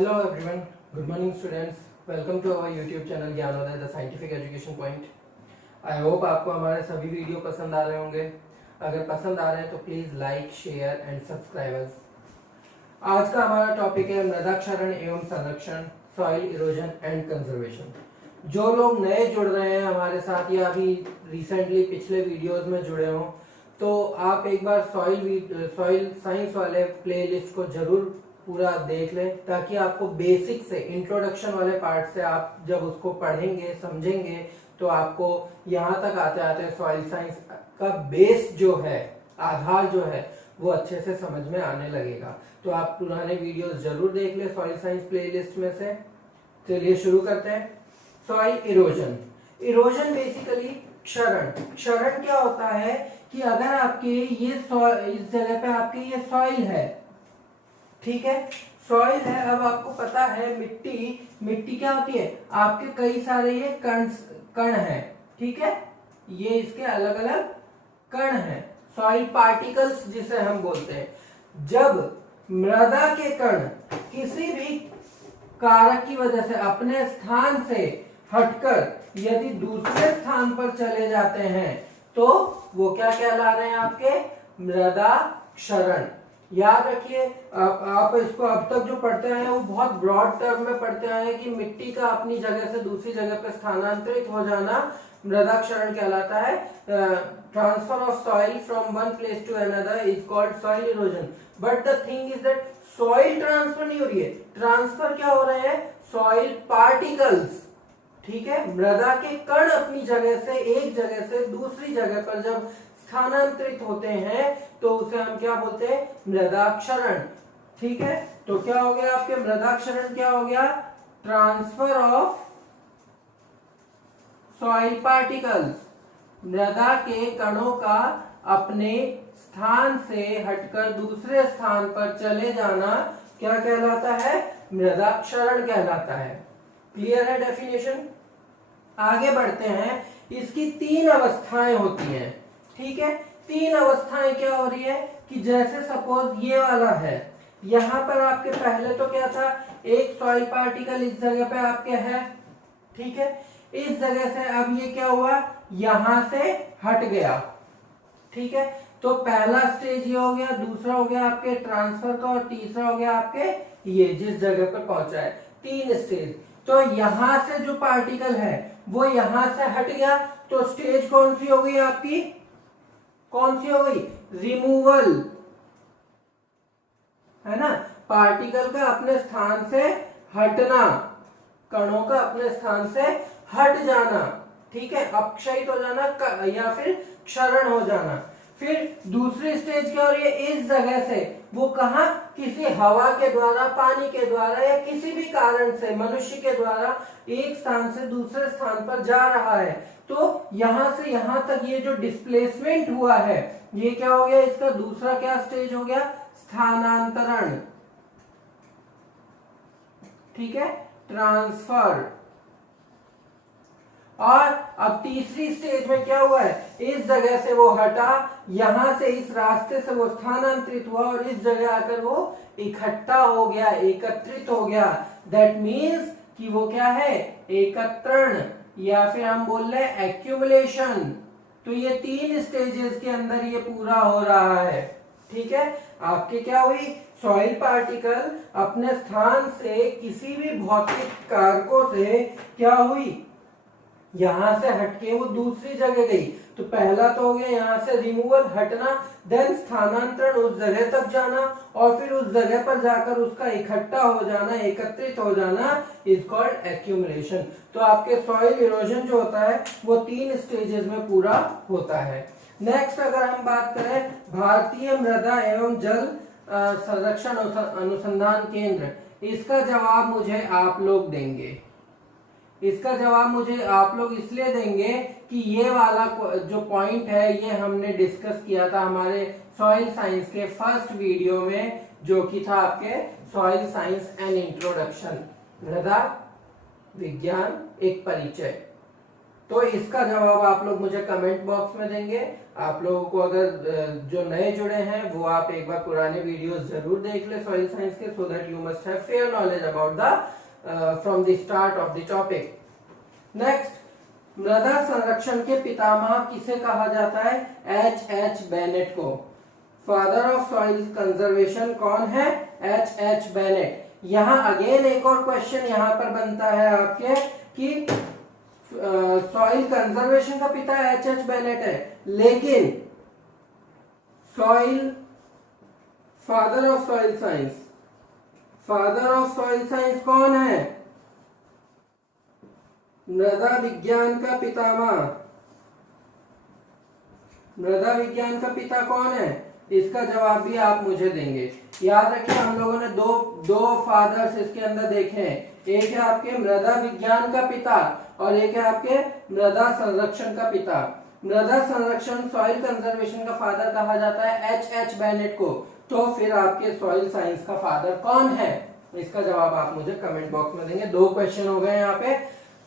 Hello everyone, good morning students. Welcome to our YouTube channel Gyanodaya the scientific education point. I hope आपको हमारे सभी video पसंद आ रहे होंगे. अगर पसंद आ रहे हैं तो please like, share and subscribe. आज का हमारा टॉपिक है मृदा क्षरण एवं संरक्षण, सॉइल इरोजन एंड कंजर्वेशन. जो लोग नए जुड़ रहे हैं हमारे साथ या अभी रिसेंटली पिछले वीडियोस में जुड़े हों, तो आप एक बार सॉइल साइंस वाले प्लेलिस्ट को जरूर पूरा देख लें, ताकि आपको बेसिक से इंट्रोडक्शन वाले पार्ट से आप जब उसको पढ़ेंगे समझेंगे तो आपको यहाँ तक आते आते सॉइल साइंस का बेस जो है, आधार जो है, वो अच्छे से समझ में आने लगेगा. तो आप पुराने वीडियोस जरूर देख लें सॉइल साइंस प्लेलिस्ट में से. चलिए शुरू करते हैं. Soil erosion. इरोजन बेसिकली क्षरण. क्षरण क्या होता है कि अगर आपके ये इस जगह पे आपके ये सॉइल है, ठीक है, सॉइल है. अब आपको पता है मिट्टी क्या होती है, आपके कई सारे ये कण हैं, ठीक है, ये इसके अलग अलग कण हैं, सॉइल पार्टिकल्स जिसे हम बोलते हैं. जब मृदा के कण किसी भी कारक की वजह से अपने स्थान से हटकर यदि दूसरे स्थान पर चले जाते हैं तो वो क्या कहला रहे हैं, आपके मृदा क्षरण. याद रखिए, आप इसको अब तक जो पढ़ते आए हैं वो बहुत ब्रॉड टर्म में पढ़ते आए हैं कि मिट्टी का अपनी जगह से दूसरी जगह पर स्थानांतरित हो जाना मृदा क्षरण कहलाता है. Transfer of soil from one place to another is called soil erosion. But the thing is that soil transfer नहीं हो रही है. ट्रांसफर क्या हो रहे हैं, सॉइल पार्टिकल्स, ठीक है. मृदा के कण अपनी जगह से एक जगह से दूसरी जगह पर जब स्थानांतरित होते हैं तो उसे हम क्या बोलते हैं, मृदा क्षरण, ठीक है. तो क्या हो गया आपके मृदा क्षरण, क्या हो गया, ट्रांसफर ऑफ सॉइल पार्टिकल्स. मृदा के कणों का अपने स्थान से हटकर दूसरे स्थान पर चले जाना क्या कहलाता है, मृदा क्षरण कहलाता है. क्लियर है डेफिनेशन. आगे बढ़ते हैं. इसकी तीन अवस्थाएं होती हैं, ठीक है. तीन अवस्थाएं क्या हो रही है कि जैसे सपोज ये वाला है, यहां पर आपके पहले तो क्या था, एक सॉइल पार्टिकल इस जगह पे आपके है, ठीक है. इस जगह से अब ये क्या हुआ, यहां से हट गया, ठीक है. तो पहला स्टेज ये हो गया, दूसरा हो गया आपके ट्रांसफर का, और तीसरा हो गया आपके ये जिस जगह पर पहुंचा है. तीन स्टेज. तो यहां से जो पार्टिकल है वो यहां से हट गया, तो स्टेज कौन सी हो गई आपकी, कौन सी हो गई, रिमूवल, है ना. पार्टिकल का अपने स्थान से हटना, कणों का अपने स्थान से हट जाना, ठीक है, अपक्षयित हो जाना या फिर क्षरण हो जाना. फिर दूसरी स्टेज क्या हो रही है, इस जगह से वो कहा, किसी हवा के द्वारा, पानी के द्वारा या किसी भी कारण से मनुष्य के द्वारा एक स्थान से दूसरे स्थान पर जा रहा है. तो यहां से यहां तक ये जो डिस्प्लेसमेंट हुआ है, ये क्या हो गया, इसका दूसरा क्या स्टेज हो गया, स्थानांतरण, ठीक है, ट्रांसफर. और अब तीसरी स्टेज में क्या हुआ है, इस जगह से वो हटा, यहां से इस रास्ते से वो स्थानांतरित हुआ और इस जगह आकर वो इकट्ठा हो गया, एकत्रित हो गया. दैट मीन्स कि वो क्या है, एकत्रण, या फिर हम बोल रहे हैं एक्यूमुलेशन. तो ये तीन स्टेजेस के अंदर ये पूरा हो रहा है, ठीक है. आपके क्या हुई, सॉइल पार्टिकल अपने स्थान से किसी भी भौतिक कारकों से क्या हुई, यहां से हटके वो दूसरी जगह गई. तो पहला तो हो गया यहां से रिमूवल, हटना, देन स्थानांतरण, उस जगह तक जाना, और फिर उस जगह पर जाकर उसका इकट्ठा हो जाना, एकत्रित हो जाना, इज कॉल्ड एक्यूमुलेशन. तो आपके सॉइल इरोजन जो होता है वो तीन स्टेजेस में पूरा होता है. नेक्स्ट अगर हम बात करें, भारतीय मृदा एवं जल संरक्षण अनुसंधान केंद्र, इसका जवाब मुझे आप लोग देंगे. इसका जवाब मुझे आप लोग इसलिए देंगे कि ये वाला जो पॉइंट है ये हमने डिस्कस किया था हमारे सॉइल साइंस के फर्स्ट वीडियो में, जो कि था आपके सॉइल साइंस एंड इंट्रोडक्शन, मृदा विज्ञान एक परिचय. तो इसका जवाब आप लोग मुझे कमेंट बॉक्स में देंगे. आप लोगों को अगर जो नए जुड़े हैं वो आप एक बार पुराने वीडियोस जरूर देख ले सॉइल साइंस के, so that you must have fair knowledge about the from the start of the topic. Next, मृदा संरक्षण के पितामह किसे कहा जाता है? H.H. बेनेट को। फादर ऑफ सॉइल कंजर्वेशन कौन है? H.H. बेनेट। यहाँ अगेन एक और क्वेश्चन यहाँ पर बनता है आपके कि सॉइल कंजर्वेशन का पिता H.H. बेनेट है, लेकिन soil father of soil science, father of soil science कौन है? मृदा विज्ञान का पितामह, मृदा विज्ञान का पिता कौन है? इसका जवाब भी आप मुझे देंगे। याद रखिए हम लोगों ने दो फादर्स इसके अंदर देखे हैं, एक है आपके मृदा विज्ञान का पिता और एक है आपके मृदा संरक्षण का पिता। मृदा संरक्षण सॉइल कंजर्वेशन का फादर कहा जाता है H.H. बेनेट को, तो फिर आपके सॉइल साइंस का फादर कौन है? इसका जवाब आप मुझे कमेंट बॉक्स में देंगे। 2 क्वेश्चन हो गए यहाँ पे।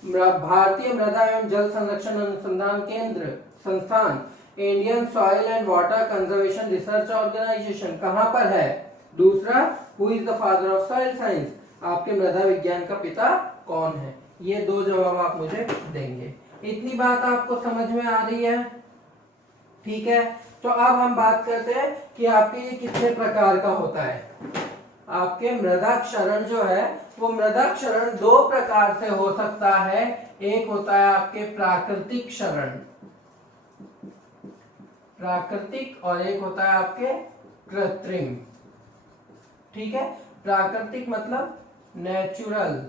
भारतीय मृदा एवं जल संरक्षण अनुसंधान केंद्र संस्थान, Indian soil and water conservation research organisation कहां पर है? दूसरा, who is the father of soil science, आपके मृदा विज्ञान का पिता कौन है? ये 2 जवाब आप मुझे देंगे। इतनी बात आपको समझ में आ रही है? ठीक है, तो अब हम बात करते हैं कि आपके ये कितने प्रकार का होता है। आपके मृदा क्षरण जो है वो मृदा क्षरण 2 प्रकार से हो सकता है। एक होता है आपके प्राकृतिक क्षरण, प्राकृतिक, और एक होता है आपके कृत्रिम। ठीक है, प्राकृतिक मतलब नेचुरल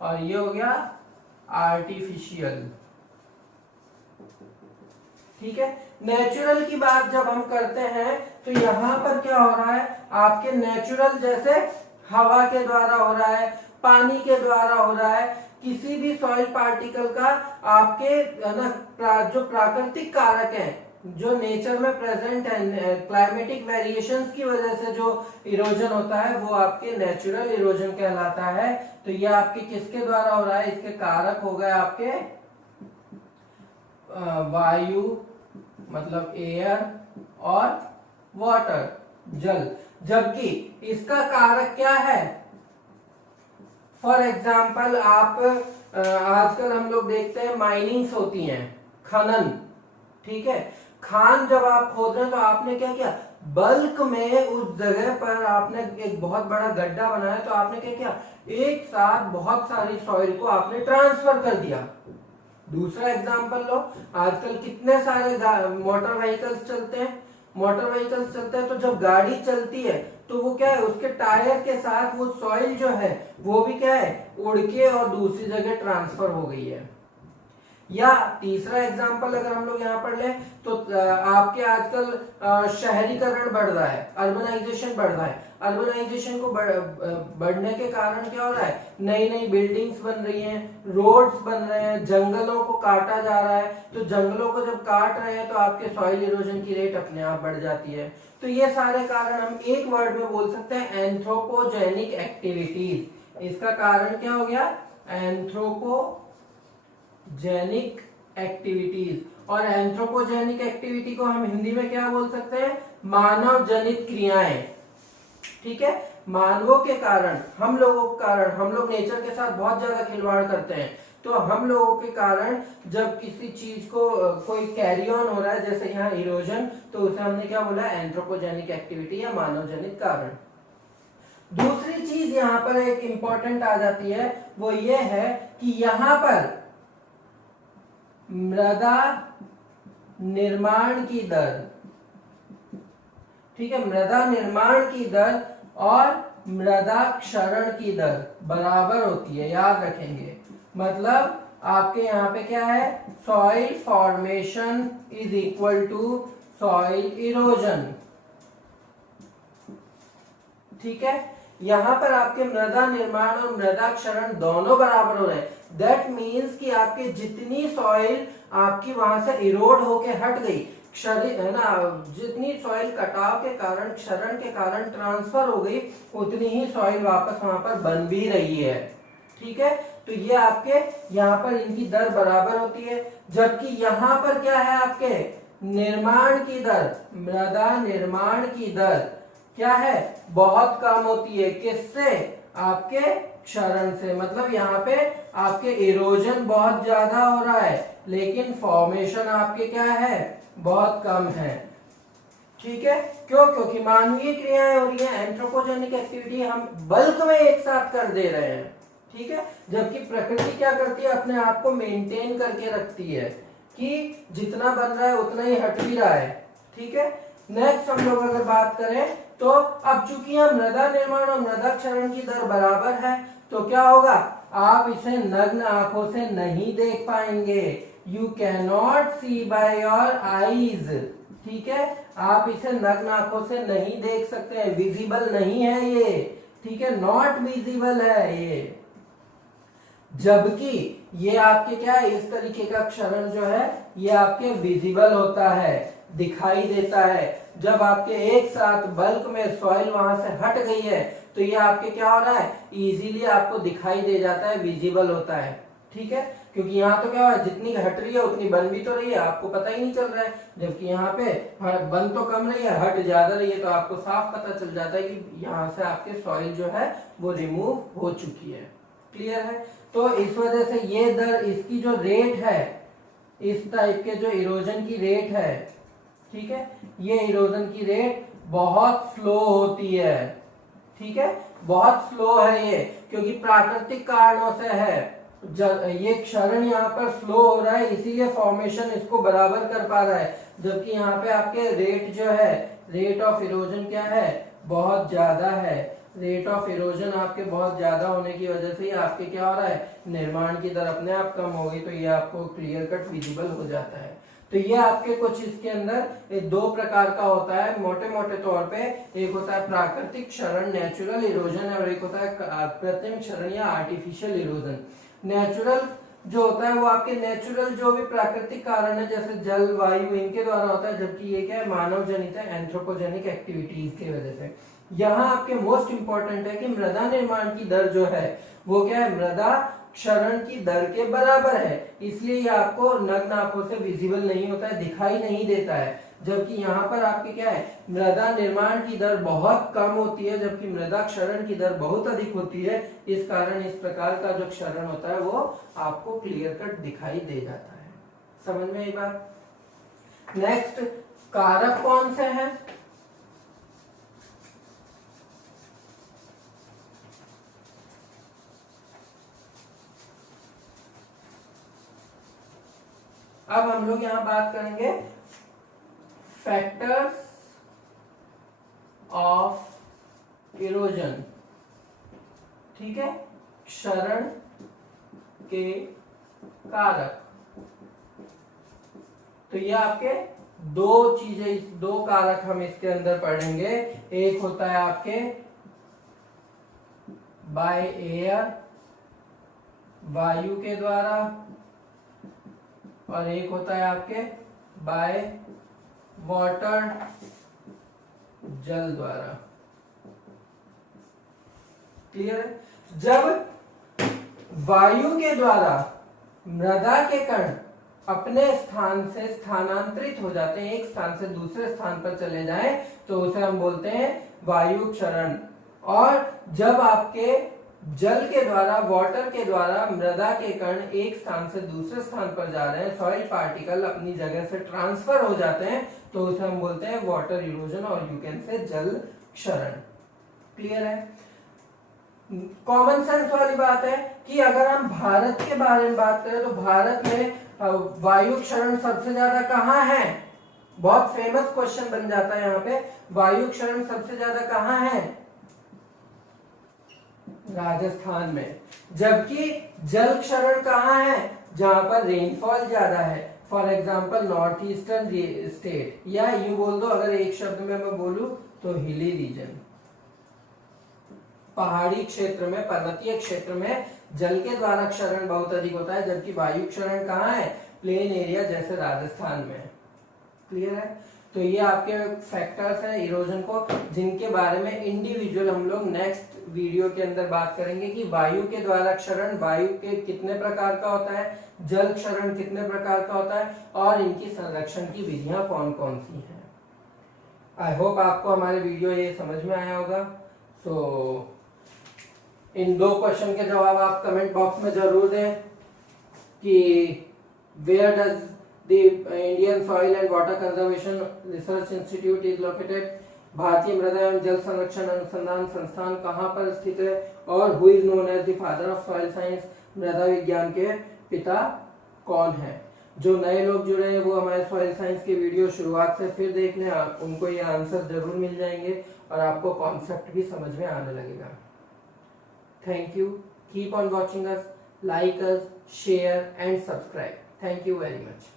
और ये हो गया आर्टिफिशियल। ठीक है, नेचुरल की बात जब हम करते हैं तो यहां पर क्या हो रहा है? आपके नेचुरल जैसे हवा के द्वारा हो रहा है, पानी के द्वारा हो रहा है, किसी भी सॉइल पार्टिकल का आपके जो प्राकृतिक कारक हैं जो नेचर में प्रेजेंट है, क्लाइमेटिक वेरिएशंस की वजह से जो इरोजन होता है वो आपके नेचुरल इरोजन कहलाता है। तो ये आपके किसके द्वारा हो रहा है? इसके कारक हो गए आपके वायु मतलब एयर और वाटर जल, जबकि इसका कारक क्या है? फॉर एग्जाम्पल आप आजकल हम लोग देखते हैं माइनिंग्स होती हैं, खनन। ठीक है, खान जब आप खोद रहे हैं तो आपने क्या किया? बल्क में उस जगह पर आपने एक बहुत बड़ा गड्ढा बनाया, तो आपने क्या किया? एक साथ बहुत सारी सॉइल को आपने ट्रांसफर कर दिया। दूसरा एग्जांपल लो, आजकल कितने सारे मोटर व्हीकल्स चलते हैं, मोटर व्हीकल्स चलते हैं तो जब गाड़ी चलती है तो वो क्या है? उसके टायर के साथ वो सॉइल जो है वो भी क्या है? उड़ के और दूसरी जगह ट्रांसफर हो गई है। या तीसरा एग्जांपल अगर हम लोग यहाँ पर ले तो आपके आजकल शहरीकरण बढ़ रहा है, अर्बनाइजेशन बढ़ रहा है। अर्बनाइजेशन को बढ़ने के कारण क्या हो रहा है? नई नई बिल्डिंग्स बन रही हैं, रोड्स बन रहे हैं, जंगलों को काटा जा रहा है। तो जंगलों को जब काट रहे हैं तो आपके सॉइल इरोजन की रेट अपने आप बढ़ जाती है। तो ये सारे कारण हम एक वर्ड में बोल सकते हैं, एंथ्रोपोजेनिक एक्टिविटीज। इसका कारण क्या हो गया? Anthropogenic activities. और एंथ्रोपोजेनिक एक्टिविटी को हम हिंदी में क्या बोल सकते हैं? मानव जनित क्रियाएं। ठीक है, मानवों के कारण, हम लोगों के कारण, हम लोग नेचर के साथ बहुत ज्यादा खिलवाड़ करते हैं, तो हम लोगों के कारण जब किसी चीज को कोई कैरी ऑन हो रहा है, जैसे यहाँ इरोजन, तो उसे हमने क्या बोला? एंथ्रोपोजेनिक एक्टिविटी या मानव जनित कारण। दूसरी चीज यहाँ पर एक इंपॉर्टेंट आ जाती है, वो ये है कि यहाँ पर मृदा निर्माण की दर, ठीक है, मृदा निर्माण की दर और मृदा क्षरण की दर बराबर होती है, याद रखेंगे। मतलब आपके यहाँ पे क्या है? Soil formation is equal to soil erosion. ठीक है, यहां पर आपके मृदा निर्माण और मृदा क्षरण दोनों बराबर हो रहे हैं। दैट मीन्स कि आपके जितनी सॉइल आपकी वहां से इरोड होके हट गई, है ना, जितनी सॉइल कटाव के कारण, क्षरण के कारण ट्रांसफर हो गई, उतनी ही सॉइल वापस वहां पर बन भी रही है। ठीक है, तो ये आपके यहाँ पर इनकी दर बराबर होती है। जबकि यहाँ पर क्या है? आपके निर्माण की दर, मृदा निर्माण की दर क्या है, बहुत कम होती है। किससे, आपके क्षरण से। मतलब यहाँ पे आपके इरोजन बहुत ज्यादा हो रहा है लेकिन फॉर्मेशन आपके क्या है, बहुत कम है। ठीक है, क्यों, क्योंकि मानवीय क्रियाएं हो रही है, एंथ्रोपोजेनिक एक्टिविटी हम बल्क में एक साथ कर दे रहे हैं। ठीक है, जबकि प्रकृति क्या करती है, अपने आप को मेंटेन करके रखती है कि जितना बन रहा है उतना ही हट भी रहा है। ठीक है, नेक्स्ट हम लोग अगर बात करें तो अब चूंकि हम मृदा निर्माण और मृदा क्षरण की दर बराबर है तो क्या होगा, आप इसे नग्न आंखों से नहीं देख पाएंगे। You can not see by your eyes. ठीक है, आप इसे नग्न आंखों से नहीं देख सकते हैं, विजिबल नहीं है ये। ठीक है, नॉट विजिबल है ये। जबकि ये आपके क्या है, इस तरीके का क्षरण जो है ये आपके विजिबल होता है, दिखाई देता है। जब आपके एक साथ बल्क में सॉइल वहां से हट गई है तो ये आपके क्या हो रहा है, इजीली आपको दिखाई दे जाता है, विजिबल होता है। ठीक है, क्योंकि यहाँ तो क्या है, जितनी हट रही है उतनी बन भी तो रही है, आपको पता ही नहीं चल रहा है। जबकि यहाँ पे बन तो कम रही है, हट ज्यादा रही है, तो आपको साफ पता चल जाता है कि यहाँ से आपके सॉइल जो है वो रिमूव हो चुकी है। क्लियर है, तो इस वजह से ये दर, इसकी जो रेट है, इस टाइप के जो इरोजन की रेट है, ठीक है, ये इरोजन की रेट बहुत स्लो होती है। ठीक है, बहुत स्लो है ये, क्योंकि प्राकृतिक कारणों से है। ये क्षरण यहाँ पर स्लो हो रहा है, इसीलिए फॉर्मेशन इसको बराबर कर पा रहा है। जबकि यहाँ पे आपके रेट जो है, रेट ऑफ इरोजन क्या है, बहुत ज्यादा है। रेट ऑफ इरोजन आपके बहुत ज्यादा होने की वजह से आपके क्या हो रहा है, निर्माण की दर अपने आप कम होगी, तो ये आपको क्लियर कट विजिबल हो जाता है। तो ये आपके कुछ इसके अंदर दो प्रकार का होता है मोटे मोटे तौर पे। एक होता है प्राकृतिक क्षरण, नेचुरल इरोजन, और एक होता है कृत्रिम क्षरण या आर्टिफिशियल इरोजन। नेचुरल जो होता है वो आपके नेचुरल जो भी प्राकृतिक कारण है, जैसे जल, वायु, इनके द्वारा होता है। जबकि ये क्या है, मानव जनित है, एंथ्रोपोजेनिक एक्टिविटीज की वजह से। यहाँ आपके मोस्ट इंपॉर्टेंट है कि मृदा निर्माण की दर जो है वो क्या है, मृदा क्षरण की दर के बराबर है, इसलिए ये आपको नग्न आंखों से विजिबल नहीं होता है, दिखाई नहीं देता है। जबकि यहाँ पर आपके क्या है, मृदा निर्माण की दर बहुत कम होती है, जबकि मृदा क्षरण की दर बहुत अधिक होती है। इस कारण इस प्रकार का जो क्षरण होता है वो आपको क्लियर कट दिखाई दे जाता है। समझ में आई बात। नेक्स्ट, कारक कौन से हैं? अब हम लोग यहां बात करेंगे फैक्टर्स ऑफ इरोजन। ठीक है, क्षरण के कारक। तो ये आपके दो चीजें, दो कारक हम इसके अंदर पढ़ेंगे। एक होता है आपके बाय एयर, वायु के द्वारा, और एक होता है आपके बाय वाटर, जल द्वारा। क्लियर है? जब वायु के द्वारा मृदा के कण अपने स्थान से स्थानांतरित हो जाते हैं, एक स्थान से दूसरे स्थान पर चले जाएं, तो उसे हम बोलते हैं वायु क्षरण। और जब आपके जल के द्वारा, वाटर के द्वारा मृदा के कण एक स्थान से दूसरे स्थान पर जा रहे हैं, सॉइल पार्टिकल अपनी जगह से ट्रांसफर हो जाते हैं, तो उसे हम बोलते हैं वाटर इरोजन, और यू कैन से जल क्षरण। क्लियर है? कॉमन सेंस वाली बात है कि अगर हम भारत के बारे में बात करें तो भारत में वायु क्षरण सबसे ज्यादा कहाँ है? बहुत फेमस क्वेश्चन बन जाता है यहाँ पे, वायु क्षरण सबसे ज्यादा कहाँ है? राजस्थान में। जबकि जल क्षरण कहाँ है? जहां पर रेनफॉल ज्यादा है, for example north eastern state, या यूं बोल दो, अगर एक शब्द में मैं बोलूं तो हिली रीजन, पहाड़ी क्षेत्र में, पर्वतीय क्षेत्र में जल के द्वारा क्षरण बहुत अधिक होता है। जबकि वायु क्षरण कहाँ है? प्लेन एरिया जैसे राजस्थान में। क्लियर है? तो ये आपके फैक्टर्स हैं इरोजन को, जिनके बारे में इंडिविजुअल हम लोग नेक्स्ट वीडियो के अंदर बात करेंगे कि वायु के द्वारा क्षरण वायु के कितने प्रकार का होता है, जल क्षरण कितने प्रकार का होता है, और इनकी संरक्षण की विधियां कौन कौन सी हैं। आई होप आपको हमारे वीडियो ये समझ में आया होगा। सो इन 2 क्वेश्चन के जवाब आप कमेंट बॉक्स में जरूर दें कि where does the Indian soil and water conservation research institute is located, भारतीय मृदा एवं जल संरक्षण अनुसंधान संस्थान कहाँ पर स्थित है, और who is known as the father of soil science, मृदा विज्ञान के पिता कौन है। जो नए लोग जुड़े हैं वो हमारे सॉइल साइंस की वीडियो शुरुआत से फिर देख लें, उनको ये आंसर जरूर मिल जाएंगे और आपको कॉन्सेप्ट भी समझ में आने लगेगा। Thank you, keep on watching us, like us, share and subscribe. Thank you very much.